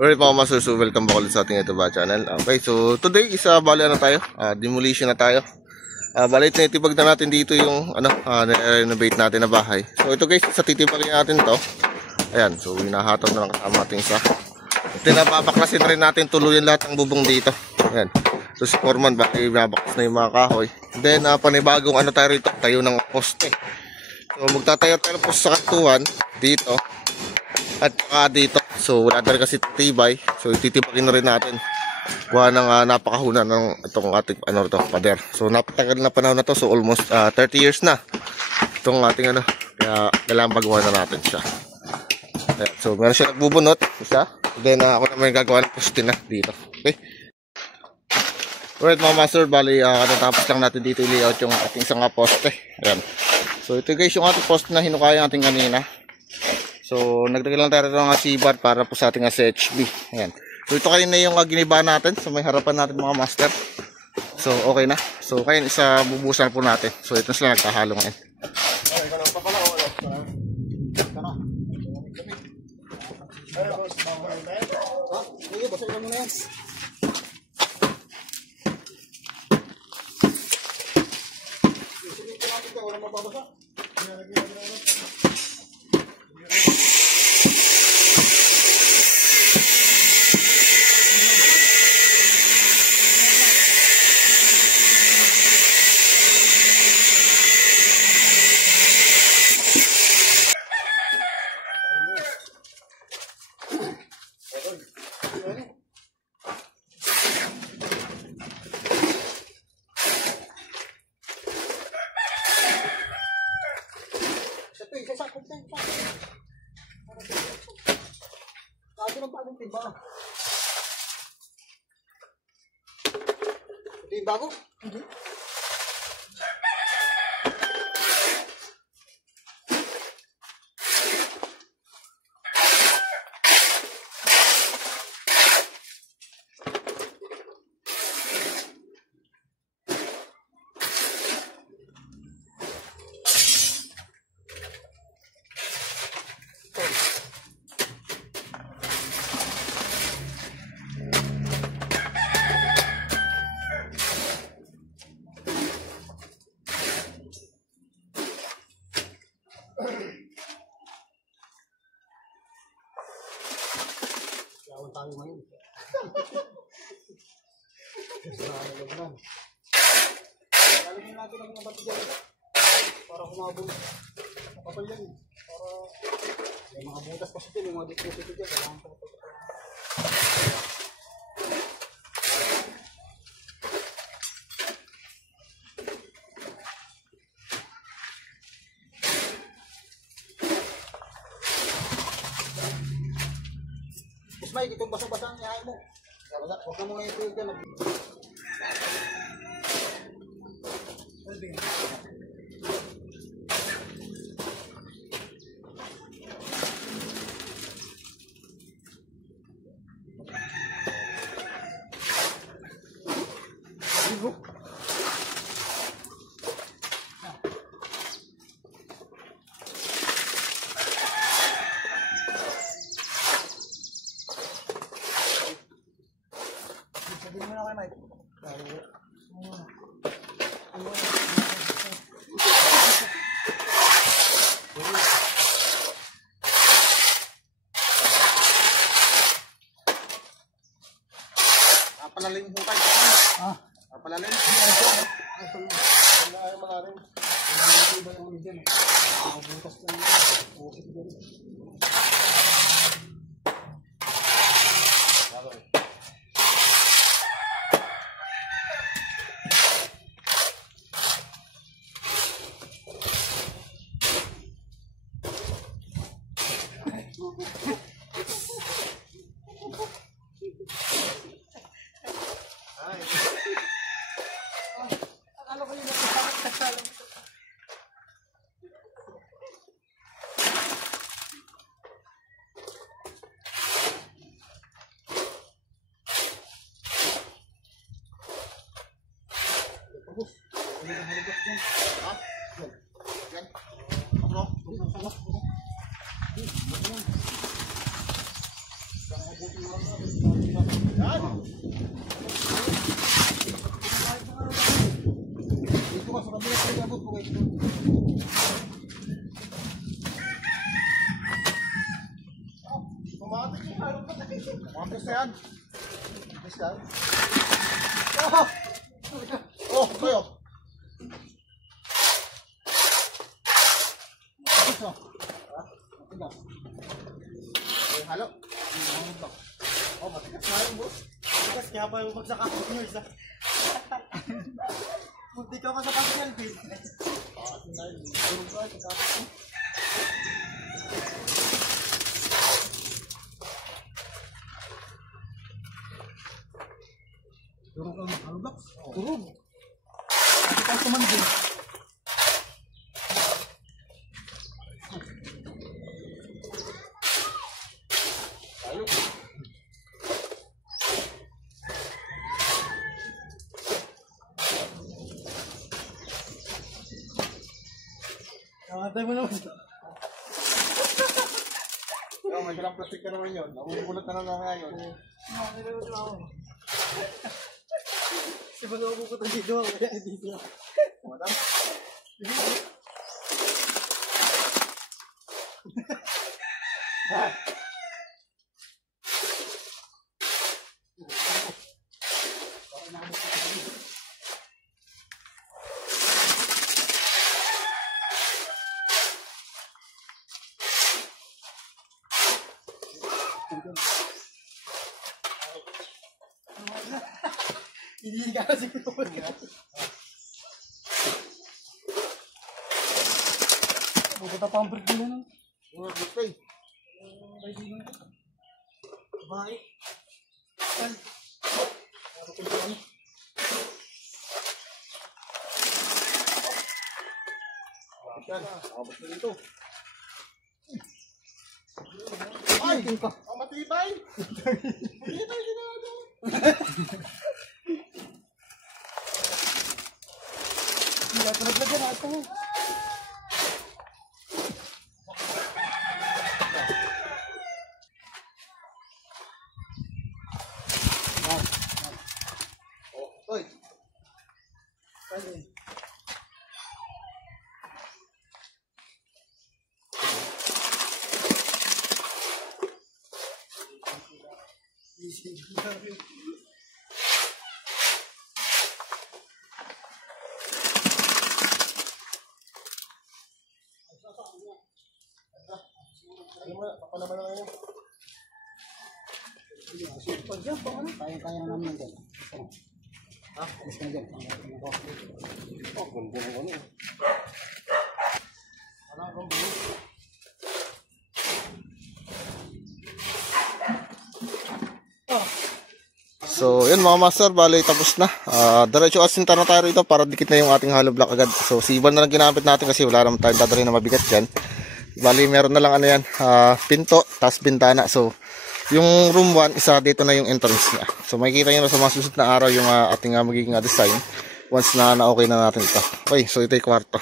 Alright mga master, so welcome back ulit sa ating YouTube channel. Okay, so today bali tayo, demolition na tayo. Bali tinitibag na natin dito yung renovate natin na bahay. So ito guys, sa titibagin natin to. Ayan, so hinahatag na lang kasama ating isa. Tinababaklasin rin natin tuluyan lahat ng bubong dito. Ayan. So si Foreman, bali binabaklas na yung mga kahoy. Then panibagong tayo rito, tayo ng poste. So magtatayo tayo ng poste sa kantuhan dito. At dito, so wala talaga kasi tibay. So ititibagin na rin natin. Kuha ng napakahuna ng itong ating pader. So napatagal na panahon na to. So almost 30 years na itong ating kaya kailangan baguhan na natin siya. Ayan, so meron siya nagbubunot isa. Then ako naman gagawa ng poste na dito. Okay. Alright mga master, bali natapos lang natin dito i-layout yung ating isang poste. Ayan. So ito guys yung ating poste na hinukaya natin kanina. So, nagdagdag lang tayo ng C-bar para po sa ating CHB. Ayan. So, ito kanina yung giniba natin. So, may harapan natin mga master. So, okay na. So, kaya isa bubusan po natin. So, ito sila nagkahalo ngayon. Okay, ikaw lang pa pala. Basta ilan mo na yan. Walang mababasa. Ito yung bago? Hindi. Yawan tayo ngayon. Lalagyan natin ang mga bato dyan para kumabon. Kapapal yan. Para may mga butas kasi dyan, yung mga dito dyan. Mike, itong basang-basang ihain mo. Huwag na mo ngayon ito yung dyan. Sabihin mo na kay Mike. Palalim mo tayo. Palalim. Wala ay malalim. Hindi ba yung dyan? Butas lang yan. Okay dyan. Akala ko yung nakasama. Dito ka sa kabila tayo abot po kayo. Pumatik yung halong pa tayo. Mampis na yan. Mampis yan. Oh, kayo. Mampis na. Matigas. Ay, halo. Oh, matigas na yung boss. Matigas kaya pa yung magsaka ko nyo isa. Munti ka pa sa pag-selfie. Durog ka, kakapit mo. Durog ang halubak. Durog. Kasi tayo tumandin. Halo. Nakatay mo naman. Oh, may dalang plastic ka naman yun. Nakukulot na lang ngayon. Nakatay mo naman ako. Kasi bago ako pupunta dito ako kaya dito. Madam. Hindi ka kasi pupunta. Pupunta pa ang break nila nun. Mga gustay. Bahay. Yan, abot na dito. Ay! Ang matibay! Matibay, ginagawa. Hindi ka naglagyan ata mo. Oy, ano mo, papalaman na ngayon. Kaya na naman dyan. Ha? Alis ka na dyan. Oh, ganda ng ano. Wala akong bulo. So, yun mga master, bali tapos na. Diretso asinta na tayo rito para dikit na yung ating hollow block agad. So, siban na lang ginamit natin kasi wala naman tayong dadalhin na mabigat dyan. Bali, meron na lang ano yan, pinto, tas bintana. So, yung room 1, isa dito na yung entrance niya. So, makikita nyo na sa mga susunod na araw yung ating magiging design once na okay na natin ito. Okay, so ito yung kwarto.